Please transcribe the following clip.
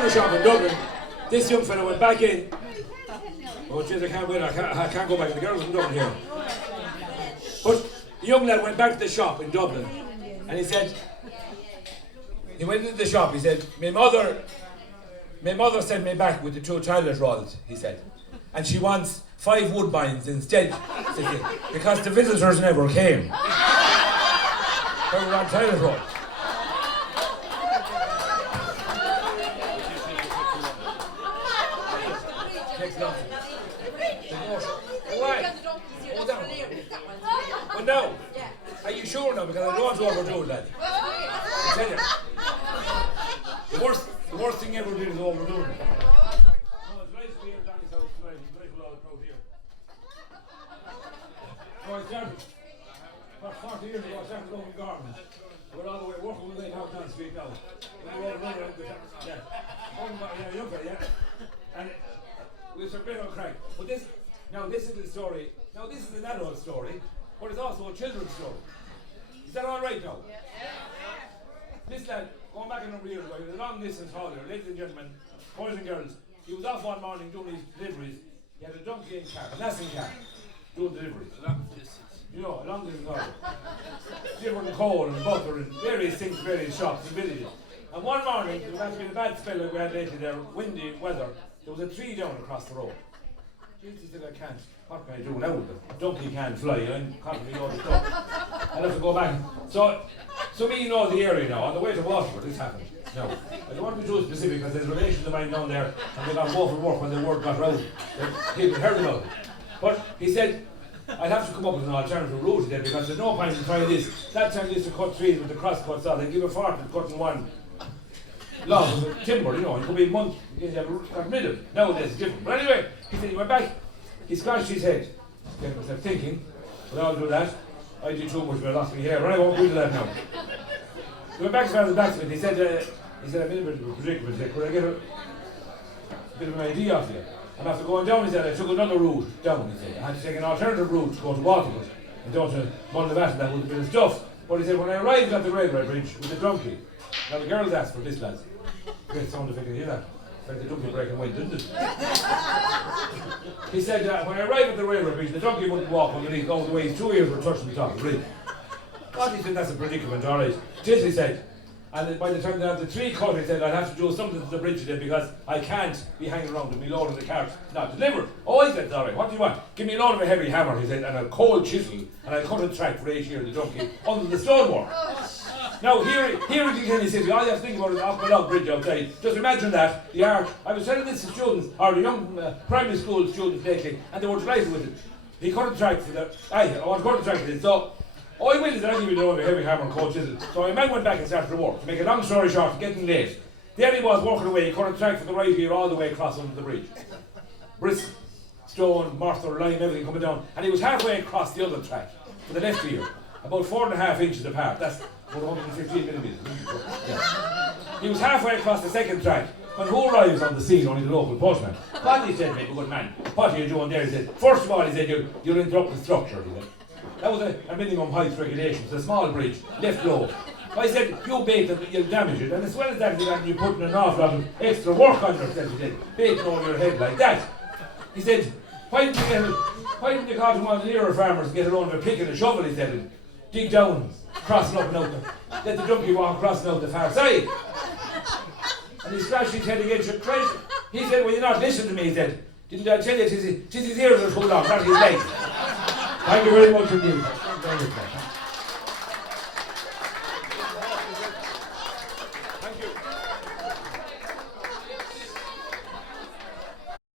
corner shop in Dublin. This young fella went back in. Oh, jeez, I can't wait. I can't go back. The girls in Dublin here. But the young lad went back to the shop in Dublin, and he said, he went into the shop. He said, my mother sent me back with the 2 toilet rolls. He said, and she wants 5 woodbines instead, said he, because the visitors never came. They were on toilet rolls. But no, are you sure now? Because I don't want to overdo it, lad. I tell you, the worst thing ever did is overdo it. No, it's nice to be here at Danny's house tonight. It's nice with all the crowd here. So I started, about 40 years ago, I started going in gardens. I went all the way, working with me out down the street now. We were all running around the town. Yeah, young fella, yeah. And we were great on crack. But this is the story. Now this is an adult story, but it's also a children's story. Is that all right now? Yeah. This lad, going back a number of years ago, he was a long distance hauler, ladies and gentlemen, boys and girls. He was off one morning doing his deliveries. He had a donkey in car, a Lassie car, doing deliveries. You know, a long distance hauler. Delivering coal and butter and various things, various shops and villages. And one morning, there was actually a bad spell we had lately there, windy weather. There was a tree down across the road. He said, I can't. What can I do now? The donkey can't fly. I'm constantly all the stuff. I'll have to go back. So me know the area now. On the way to Waterford, this happened. No, I don't want to be too specific because there's relations of mine down there and they got both from work when the word got round. People heard about it. But he said, I'd have to come up with an alternative route there because there's no point in trying this. That time they used to cut trees with the cross cuts out. They give a fortune cutting one log of timber, you know, it could be a month, you got rid of it. Nowadays it's different. But anyway, he said he went back, he scratched his head. He kept himself thinking, but I'll do that. I did too much, but I lost my hair, but I won't do that now. He went back to the blacksmith. He said, I'm in a bit of a predicament. He said, could I get a bit of an idea of you? And after going down, he said, I took another route down, he said. I had to take an alternative route to go to Waterford. And down to Mullavat, that would have been stuff. But he said, when I arrived at the railway bridge with the donkey, now the girls asked for this, lads. Great sound if I can hear that. Like the donkey breaking wind, didn't it? He said, when I arrived at the railway bridge, the donkey wouldn't walk underneath all the way. His 2 ears were touching the top of the bridge. God, he said, that's a predicament, all right. Tis, he said. And by the time they had the tree cut, he said, I'd have to do something to the bridge today because I can't be hanging around and be loading the cart not delivered. Oh, he said, all right, what do you want? Give me a load of a heavy hammer, he said, and a cold chisel, and I'll cut a track for 8 years, the donkey, under the stonework. Now, here in St.Klkenny City, all you have to think about is off the log bridge outside. Just imagine that, the arch. I was telling this to students, or the young primary school students lately, and they were delighted with it. He cut a track for the, I want to cut a track for it, so all I will is I'll give you the load of a heavy hammer and cold chisel. So my man went back and started to work. To make a long story short, getting late. There he was walking away, he cut a track for the right ear all the way across under the bridge. Brisk, stone, mortar, lime, everything coming down. And he was halfway across the other track for the left ear. About 4.5 inches apart. That's about 115 millimetres. Yeah. He was halfway across the second track when who arrives on the scene? Only the local postman. What he said, mate, good man, what are you doing there? He said, first of all, he said, you'll interrupt the structure. He said. That was a minimum height regulation. It's a small bridge, left low. I said, you bait it, you'll damage it. And as well as that, you're putting an awful lot of extra work on yourself, he said, baiting over your head like that. He said, why didn't you call to one of the nearer farmers and get a load of a pick and a shovel, he said, and dig down, crossing up and out let the donkey walk crossing out the far side. And he scratched his head against your Christ. He said, well, you're not listening to me, he said. Didn't I tell you, tis his ears are too long, not his legs. Thank you very much indeed. Thank you.